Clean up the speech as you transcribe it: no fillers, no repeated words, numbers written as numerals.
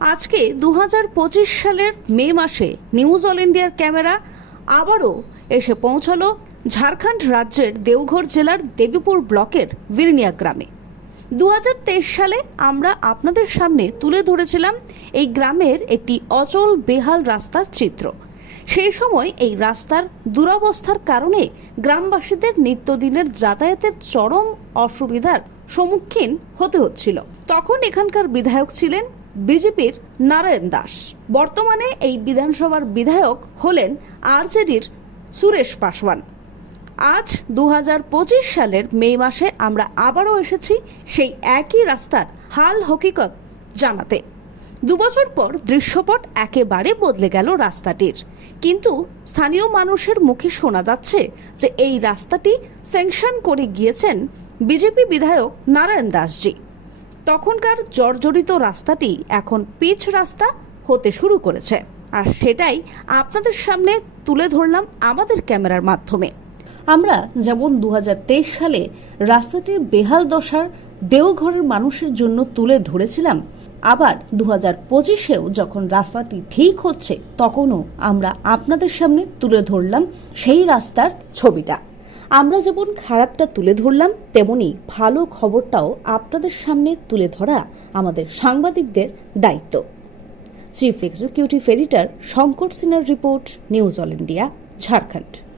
আজকে 2025 সালের মে মাসে নিউজ অল ইন্ডিয়ার ক্যামেরা আবারও এসে পৌঁছালো ঝাড়খণ্ড রাজ্যের দেওঘর জেলার দেবীপুর ব্লকের বিরনিয়া গ্রামে। 2023 সালে আমরা আপনাদের সামনে তুলে ধরেছিলাম এই গ্রামের একটি অচল বেহাল রাস্তার চিত্র। সেই সময় এই রাস্তার দুরবস্থার কারণে গ্রামবাসীদের নিত্যদিনের যাতায়াতের চরম অসুবিধার সম্মুখীন হতে হচ্ছিল। তখন এখানকার বিধায়ক ছিলেন বিজেপির নারায়ণ দাস। বর্তমানে এই বিধানসভার বিধায়ক হলেন আরজেডির সুরেশ পাসওয়ান। আজ 2025 সালের মে মাসে আমরা আবারও এসেছি সেই একই রাস্তার হাল হকিকত জানাতে। 2 বছর পর দৃশ্যপট একেবারে বদলে গেল রাস্তাটির, কিন্তু স্থানীয় মানুষের মুখে শোনা যাচ্ছে যে এই রাস্তাটি স্যাংশন করে গিয়েছেন বিজেপি বিধায়ক নারায়ণ দাসজি। তখনকার জর্জরিত রাস্তাটি এখন পিচ রাস্তা হতে শুরু করেছে, আর সেটাই আপনাদের সামনে তুলে ধরলাম আমাদের ক্যামেরার মাধ্যমে। আমরা যেমন 2023 সালে রাস্তাটির বেহাল দশার দেওঘরের মানুষের জন্য তুলে ধরেছিলাম, আবার 2025-এও যখন রাস্তাটি ঠিক হচ্ছে তখনও আমরা আপনাদের সামনে তুলে ধরলাম সেই রাস্তার ছবিটা। আমরা যেমন খারাপটা তুলে ধরলাম, তেমনি ভালো খবরটাও আপনাদের সামনে তুলে ধরা আমাদের সাংবাদিকদের দায়িত্ব। চিফ এক্সিকিউটিভ এডিটর শঙ্কর সিনহার report, news all India, Jharkhand.